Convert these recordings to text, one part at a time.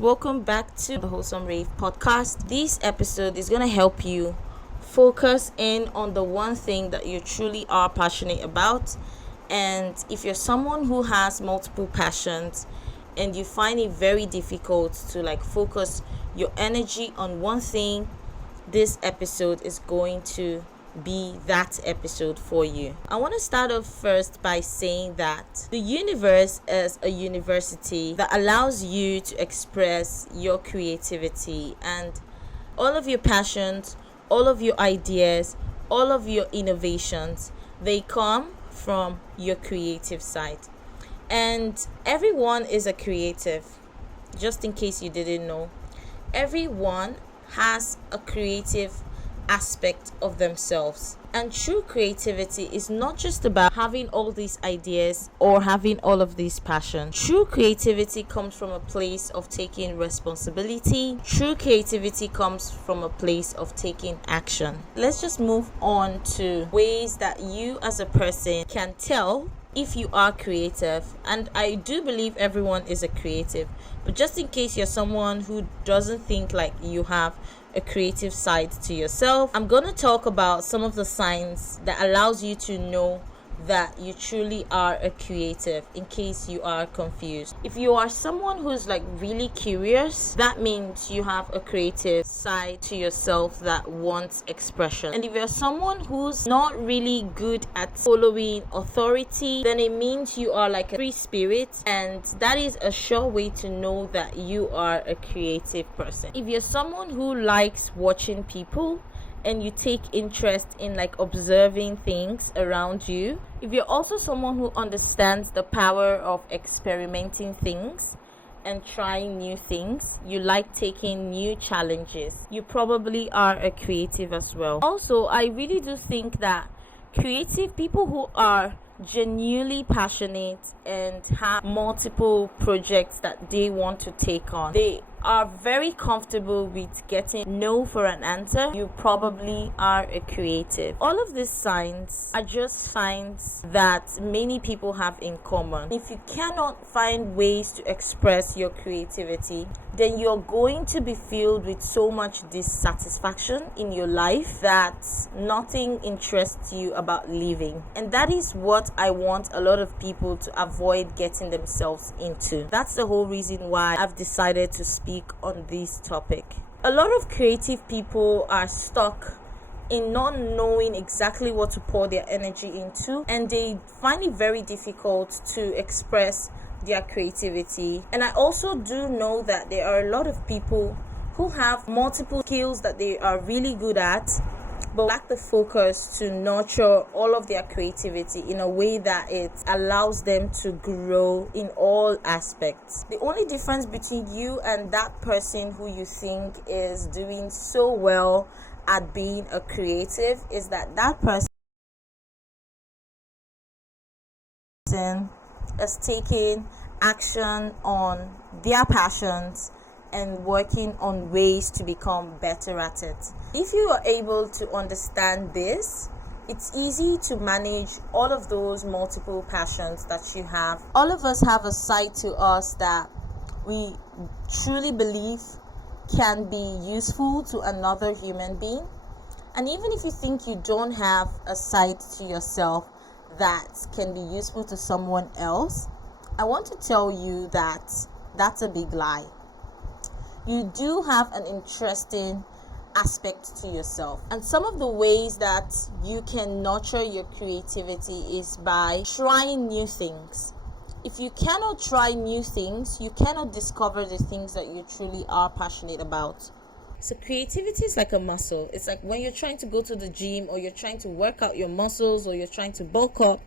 Welcome back to the Wholesome Rave podcast. This episode is going to help you focus in on the one thing that you truly are passionate about. And if you're someone who has multiple passions and you find it very difficult to focus your energy on one thing, this episode is going to be that episode for you. I want to start off first by saying that the universe is a university that allows you to express your creativity, and all of your passions, all of your ideas, all of your innovations, they come from your creative side. And everyone is a creative, just in case you didn't know. Everyone has a creative aspect of themselves, and true creativity is not just about having all these ideas or having all of these passions. True creativity comes from a place of taking responsibility. True creativity comes from a place of taking action. Let's just move on to ways that you as a person can tell if you are creative. And I do believe everyone is a creative, but just in case you're someone who doesn't think like you have a creative side to yourself, I'm going to talk about some of the signs that allows you to know that you truly are a creative, in case you are confused. If you are someone who's really curious, that means you have a creative side to yourself that wants expression. And if you're someone who's not really good at following authority, then it means you are like a free spirit, and that is a sure way to know that you are a creative person. If you're someone who likes watching people and you take interest in observing things around you, if you're also someone who understands the power of experimenting things and trying new things, you like taking new challenges, you probably are a creative as well. Also, I really do think that creative people who are genuinely passionate and have multiple projects that they want to take on, they are very comfortable with getting no for an answer, you probably are a creative. All of these signs are just signs that many people have in common. If you cannot find ways to express your creativity, then you're going to be filled with so much dissatisfaction in your life that nothing interests you about living. And that is what I want a lot of people to avoid getting themselves into. That's the whole reason why I've decided to speak on this topic. A lot of creative people are stuck in not knowing exactly what to pour their energy into, and they find it very difficult to express their creativity. And I also do know that there are a lot of people who have multiple skills that they are really good at, but lack the focus to nurture all of their creativity in a way that it allows them to grow in all aspects. The only difference between you and that person who you think is doing so well at being a creative is that that person is taking action on their passions and working on ways to become better at it. If you are able to understand this, it's easy to manage all of those multiple passions that you have. All of us have a side to us that we truly believe can be useful to another human being. And even if you think you don't have a side to yourself that can be useful to someone else, I want to tell you that that's a big lie. You do have an interesting aspect to yourself. And some of the ways that you can nurture your creativity is by trying new things. If you cannot try new things, you cannot discover the things that you truly are passionate about. So creativity is like a muscle. It's like when you're trying to go to the gym, or you're trying to work out your muscles, or you're trying to bulk up.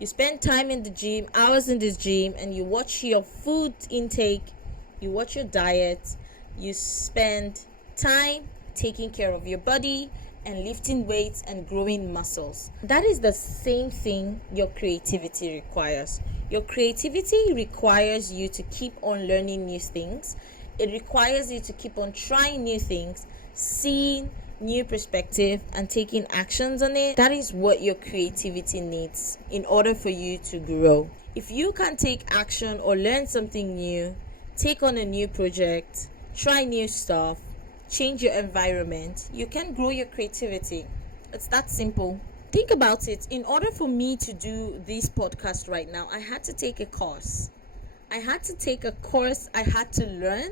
You spend time in the gym, hours in this gym, and you watch your food intake, you watch your diet, you spend time taking care of your body and lifting weights and growing muscles. That is the same thing your creativity requires. Your creativity requires you to keep on learning new things. It requires you to keep on trying new things, seeing new perspective and taking actions on it. That is what your creativity needs in order for you to grow. If you can take action or learn something new, take on a new project, try new stuff, change your environment, you can grow your creativity. It's that simple. Think about it. In order for me to do this podcast right now, I had to take a course. I had to learn.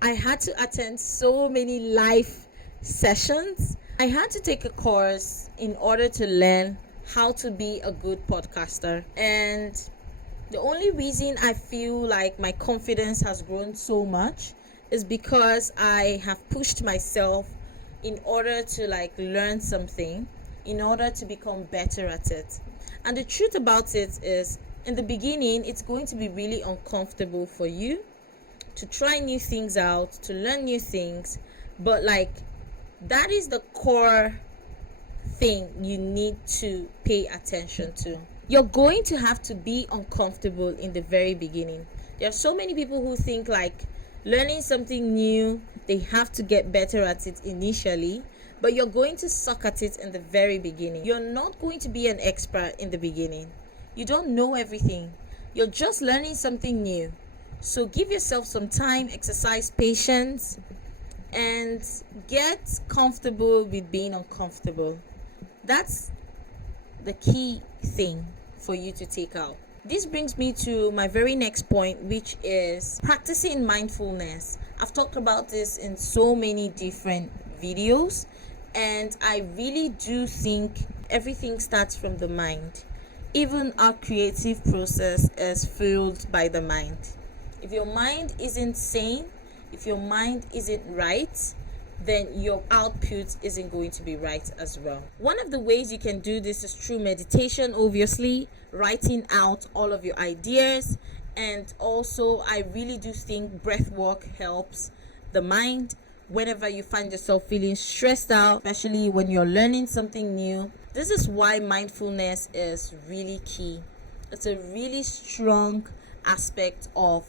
I had to attend so many live sessions. I had to take a course in order to learn how to be a good podcaster. And the only reason I feel like my confidence has grown so much is because I have pushed myself in order to learn something, in order to become better at it. And the truth about it is, in the beginning, it's going to be really uncomfortable for you to try new things out, to learn new things, but that is the core thing you need to pay attention to. You're going to have to be uncomfortable in the very beginning. There are so many people who think learning something new, they have to get better at it initially, but you're going to suck at it in the very beginning. You're not going to be an expert in the beginning. You don't know everything. You're just learning something new. So give yourself some time, exercise patience, and get comfortable with being uncomfortable. That's the key thing for you to take out. This brings me to my very next point, which is practicing mindfulness. I've talked about this in so many different videos, and I really do think everything starts from the mind. Even our creative process is fueled by the mind. If your mind isn't sane, if your mind isn't right, then your output isn't going to be right as well. One of the ways you can do this is through meditation, obviously, writing out all of your ideas, and also I really do think breath work helps the mind whenever you find yourself feeling stressed out, especially when you're learning something new. This is why mindfulness is really key. It's a really strong aspect of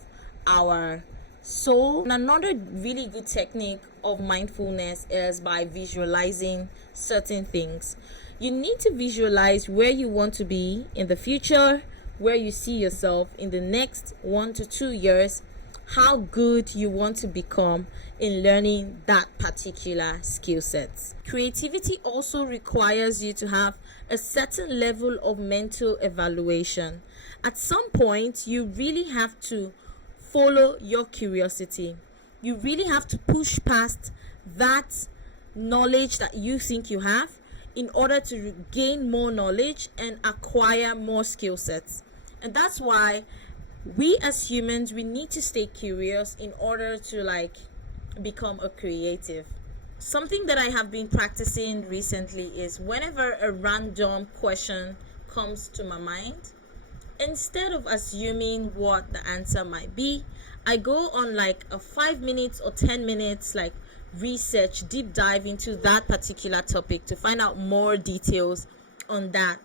our soul. And another really good technique of mindfulness is by visualizing certain things. You need to visualize where you want to be in the future, where you see yourself in the next 1 to 2 years, how good you want to become in learning that particular skill set. Creativity also requires you to have a certain level of mental evaluation. At some point, you really have to follow your curiosity. You really have to push past that knowledge that you think you have in order to gain more knowledge and acquire more skill sets. And that's why we as humans, we need to stay curious in order to become a creative. Something that I have been practicing recently is whenever a random question comes to my mind, instead of assuming what the answer might be, I go on a 5 minutes or 10 minutes research, deep dive into that particular topic to find out more details on that.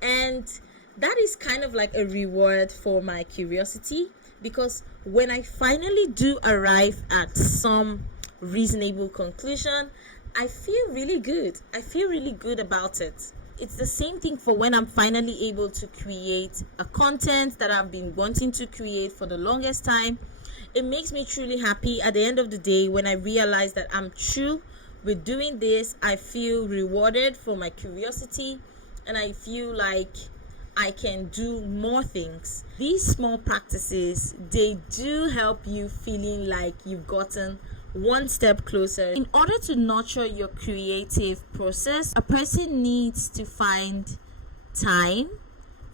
And that is kind of like a reward for my curiosity, because when I finally do arrive at some reasonable conclusion, I feel really good. I feel really good about it. It's the same thing for when I'm finally able to create a content that I've been wanting to create for the longest time. It makes me truly happy at the end of the day when I realize that I'm true with doing this. I feel rewarded for my curiosity, and I feel like I can do more things. These small practices, they do help you feeling like you've gotten one step closer. In order to nurture your creative process, a person needs to find time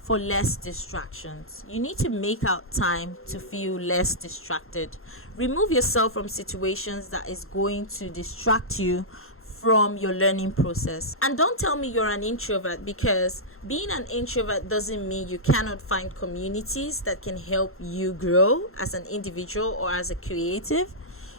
for less distractions. You need to make out time to feel less distracted. Remove yourself from situations that is going to distract you from your learning process. And don't tell me you're an introvert, because being an introvert doesn't mean you cannot find communities that can help you grow as an individual or as a creative.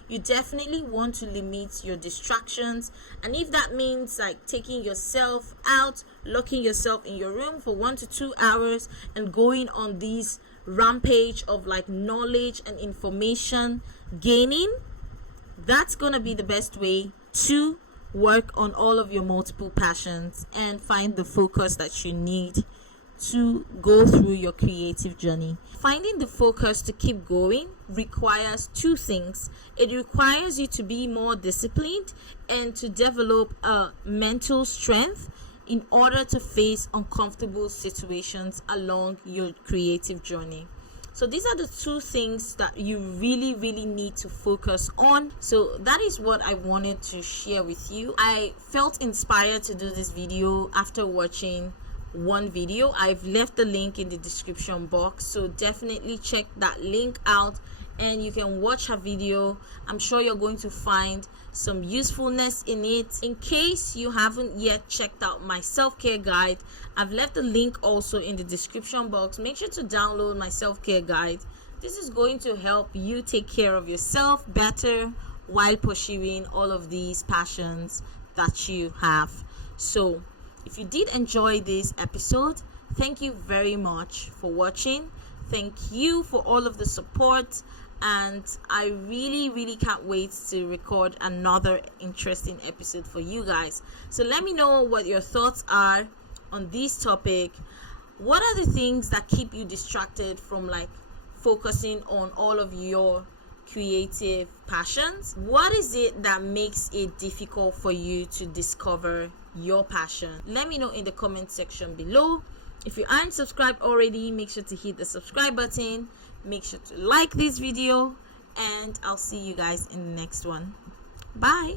You definitely want to limit your distractions, and if that means taking yourself out, locking yourself in your room for 1 to 2 hours and going on these rampage of knowledge and information gaining, that's gonna be the best way to work on all of your multiple passions and find the focus that you need to go through your creative journey. Finding the focus to keep going requires two things. It requires you to be more disciplined and to develop a mental strength in order to face uncomfortable situations along your creative journey. So these are the two things that you really need to focus on. So that is what I wanted to share with you. I felt inspired to do this video after watching one video. I've left the link in the description box, so definitely check that link out and you can watch her video. I'm sure you're going to find some usefulness in it. In case you haven't yet checked out my self-care guide, I've left the link also in the description box. Make sure to download my self-care guide. This is going to help you take care of yourself better while pursuing all of these passions that you have. So if you did enjoy this episode, thank you very much for watching. Thank you for all of the support, and I really can't wait to record another interesting episode for you guys. So let me know what your thoughts are on this topic. What are the things that keep you distracted from focusing on all of your creative passions? What is it that makes it difficult for you to discover your passion? Let me know in the comment section below. If you aren't subscribed already, make sure to hit the subscribe button. Make sure to like this video, and I'll see you guys in the next one. Bye.